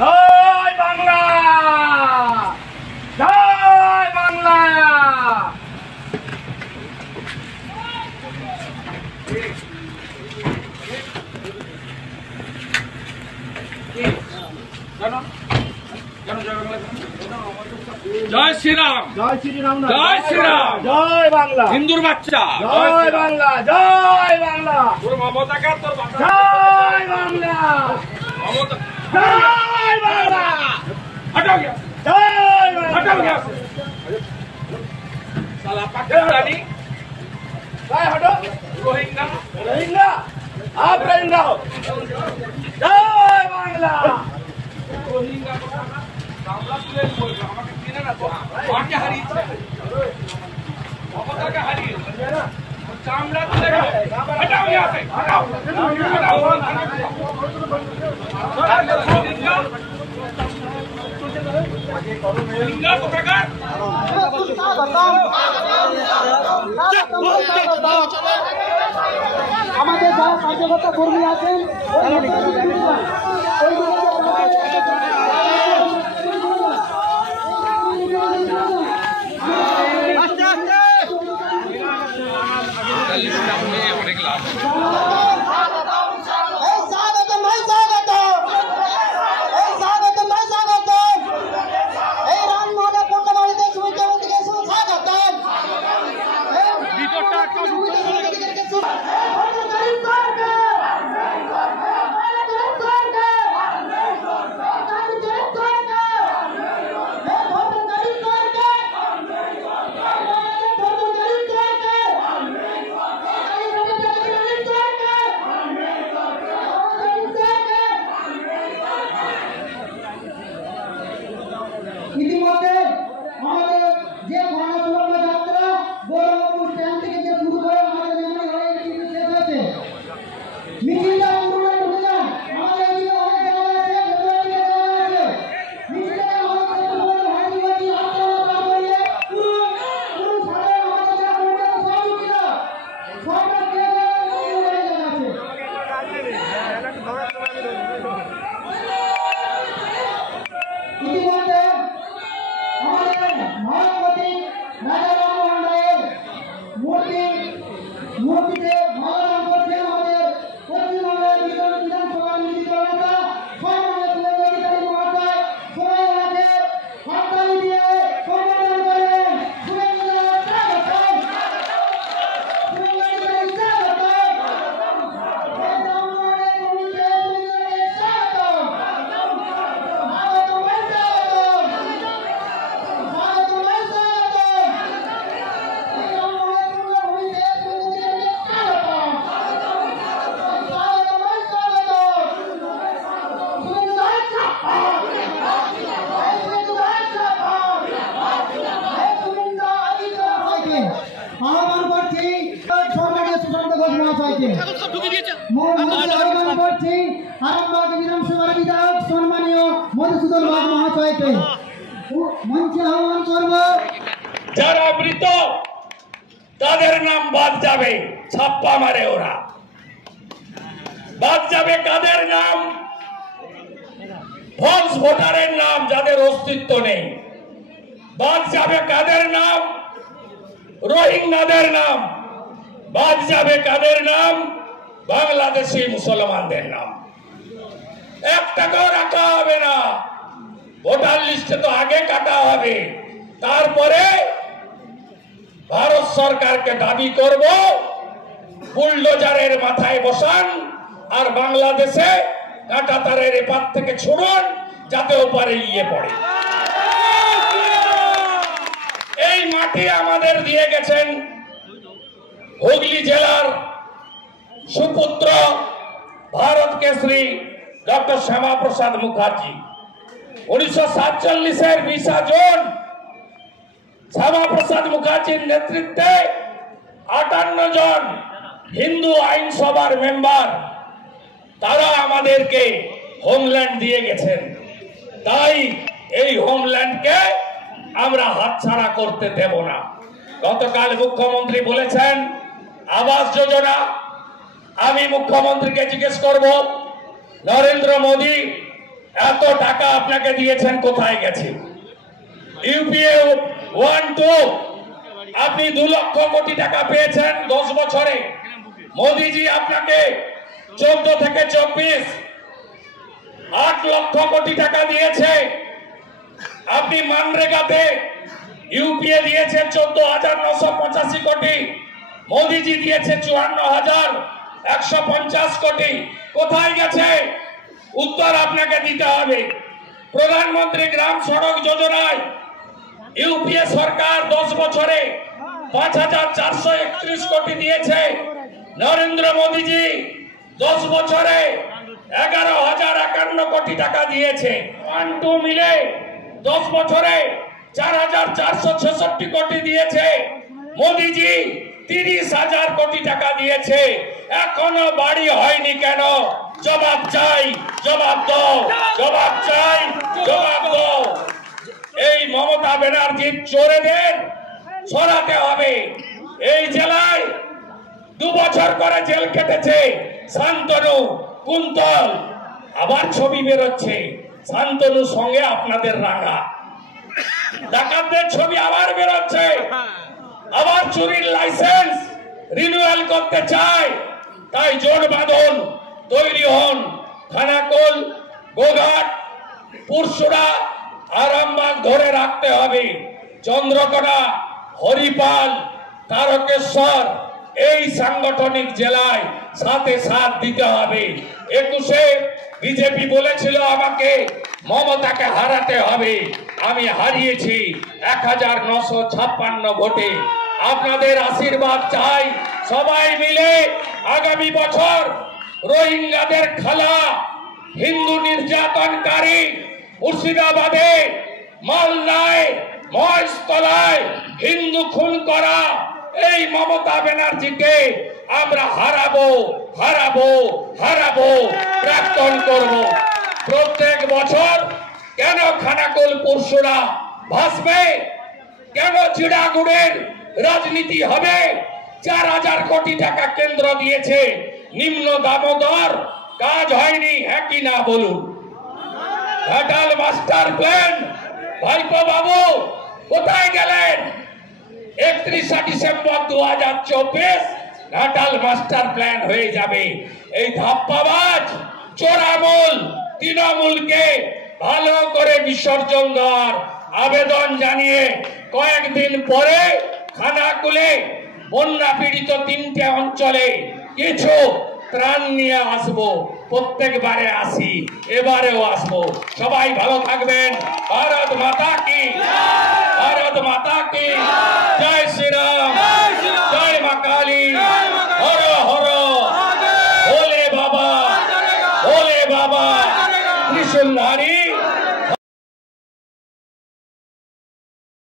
জয় বাংলা, জয় বাংলা। জয় শ্রীরাম, জয় শ্রীরাম, জয় শ্রীরাম, জয় বাংলা, হিন্দুর বাচ্চা, জয় বাংলা, জয় বাংলা, তোর মমতা কা তোর জয় বাংলা, মমতা জয় বাংলা, हटो गया, जय बांग्ला, हटो गया, साला पाकिस्तानी, काय हटो, रोहिंग्या, रोहिंग्या, आप रोहिंग्या हो, जय बांग्ला, रोहिंग्या को बांग्ला तुले बोल रहा, हमारे किने ना तो, वहाँ क्या हरी है, ममता क्या हरी है, चामड़ा तुले को, हटाओ यहाँ से, हटाओ, আমাদের যারা কার্যকর্তা কর্মী আছেন অনেক লাভ ইতিমধ্যে আমাদের যে গণসংযোগ যাত্রা বহরমপুর স্ট্যান্ড থেকে যে শুরু করে আমাদের এখানে শেষ হয়েছে মিছিলটা পুরোটা ঢুকে যান আমাদের এদিকে অনেক জায়গা আছে ভেতরে জায়গা আছে মিছিলটা আমাদের পুরো হাজিবাজি আত্মহত্যা করিয়ে পুরো সারা আমাদের পুরো সহযোগিতা সবটা কে জায়গা আছে ইতিমধ্যে আমাদের মহাপতি রাজা রামমোহন রায়ের মূর্তিতে মালাদান করছে আমাদের পশ্চিমবঙ্গের বিধানসভা নির্বাচিত নেতা সম্মানীয় শুভেন্দু অধিকারী মহাশয়। সবাই ওনাকে হাততালি দিয়ে সম্বোধন করেন। শুভেন্দু স্বাগতম, শুভেন্দু অধিকারী স্বাগতম, রামমোহনের ভূমিতে শুভেন্দুকে স্বাগতম, স্বাগতম, আহ্বান করছি সরকারের সুশান্ত ঘোষ মহাশয়কে, আহ্বান করছি আরামবাগ বিধানসভার বিধায়ক সম্মানীয় মধুসূদন বাগ মহাশয়কে মঞ্চে আহ্বান করব। যারা মৃত তাদের নাম বাদ যাবে, ছাপ্পা মারে ওরা, বাদ যাবে কাদের নাম, ফলস ভোটারের নাম যাদের অস্তিত্ব নেই, বাদ যাবে কাদের নাম, রোহিঙ্গাদের নাম, বাদ যাবে কাদের নাম, বাংলাদেশি মুসলমানদের নাম। একটাকেও রাখা হবে না, ভোটার লিস্টে তো আগে কাটা হবে, তারপরে ভারত সরকারকে দাবি করব বুলডোজারের মাথায় বসান আর বাংলাদেশে কাঁটা তারের এপার থেকে ছুড়ুন যাতে ওপারে গিয়ে পড়ে। এই মাটি আমাদের দিয়ে গেছেন হুগলি জেলার সুপুত্র ভারত কেশরী ডক্টর শ্যামাপ্রসাদ মুখার্জি। 1947-এর 20 জুন শ্যামাপ্রসাদ মুখার্জির নেতৃত্বে 58 জন হিন্দু আইনসভার মেম্বার তারা আমাদেরকে হোমল্যান্ড দিয়ে গেছেন। তাই এই হোমল্যান্ডকে আমরা হাতছাড়া করতে দেব না। গতকাল মুখ্যমন্ত্রী বলেছেন আবাস যোজনা, আমি মুখ্যমন্ত্রীকে জিজ্ঞেস করব নরেন্দ্র মোদী এত টাকা আপনাকে দিয়েছেন কোথায় গেছে? ইউপিএ 1-2 আপনি 2 লক্ষ কোটি টাকা পেয়েছেন 10 বছরে। মোদিজি আপনাকে 14 থেকে 24 8 লক্ষ কোটি টাকা দিয়েছে। আপনি মানরেগাতে ইউপিএ দিয়েছে 14,985 কোটি, মোদিজি দিয়েছে 54,150 কোটি। কোথায় গেছে? উত্তর আপনাকে দিতে হবে। প্রধানমন্ত্রী গ্রাম সড়ক যোজনায় ইউপিএ সরকার 10 বছরে 5,431 কোটি দিয়েছে। নরেন্দ্র মোদিজি 10 বছরে 11,051 কোটি টাকা দিয়েছে। 1-2 মিলে 10 বছরে 4,466 কোটি দিয়েছে। মোদিজি 30,000 কোটি টাকা দিয়েছে। এখনো বাড়ি হয়নি কেন? জবাব চাই, জবাব দাও, জবাব চাই, জবাব দাও। এই মমতা ব্যানার্জির চোরেদের সরাতে হবে। এই জেলায় 2 বছর করে জেল কেটেছে শান্তনু, কুন্তল। আবার ছবি বেরোচ্ছে শান্তনুর সঙ্গে আপনাদের রাঙা ডাকাতদের ছবি আবার বেরোচ্ছে। আবার চুরির লাইসেন্স রিনিউয়াল করতে চায়। তাই জোট বাঁধন তৈরি হন। খানাকুল, গোঘাট, পুরসুরা, আরামবাগ ধরে রাখতে হবে। চন্দ্রকোনা, হরিপাল, তারকেশ্বর এই সাংগঠনিক জেলায় সাথে সাথ দিতে হবে। 21-এ বিজেপি বলেছিল আমাকে মমতাকে হারাতে হবে। আমি হারিয়েছি 1,956 ভোটে। আপনাদের আশীর্বাদ চাই। সবাই মিলে আগামী বছর রোহিঙ্গাদের খালা, হিন্দু নির্যাতনকারী মুর্শিদাবাদে, মালদায়, মহেশতলায় হিন্দু খুন করা এই মমতা ব্যানার্জিকে আমরা হারাবো, হারাবো, হারাবো, প্রাক্তন করব। প্রত্যেক বছর কেন খানাকুল, পুরসুরা ভাসবে? কেন চিড়াগুড়ের রাজনীতি হবে? 4,000 কোটি টাকা কেন্দ্র দিয়েছে নিম্ন দামোদর, কাজ হয়নি, হ্যাঁ কি না বলুন? ঘাটাল মাস্টার প্ল্যান, ভাইপো বাবু কোথায় গেলেন? 31 ডিসেম্বর 2024 ঘাটাল মাস্টার প্ল্যান হয়ে যাবে। এই ধাপ্পাবাজ চোরামূল তৃণমূলকে ভালো করে বিসর্জন দেওয়ার আবেদন জানিয়ে কয়েকদিন পরে খানাকুলে বন্যা পীড়িত 3টে অঞ্চলে কিছু ত্রাণ নিয়ে আসবো। প্রত্যেকবারে আসি, এবারেও আসবো। সবাই ভালো থাকবেন। ভারত মাতা কি, ভারত মাতা কি জয় শ্রীরাম, জয় মা কালী, হর হর ভোলে বাবা, ভোলে বাবা ত্রিশূলধারী।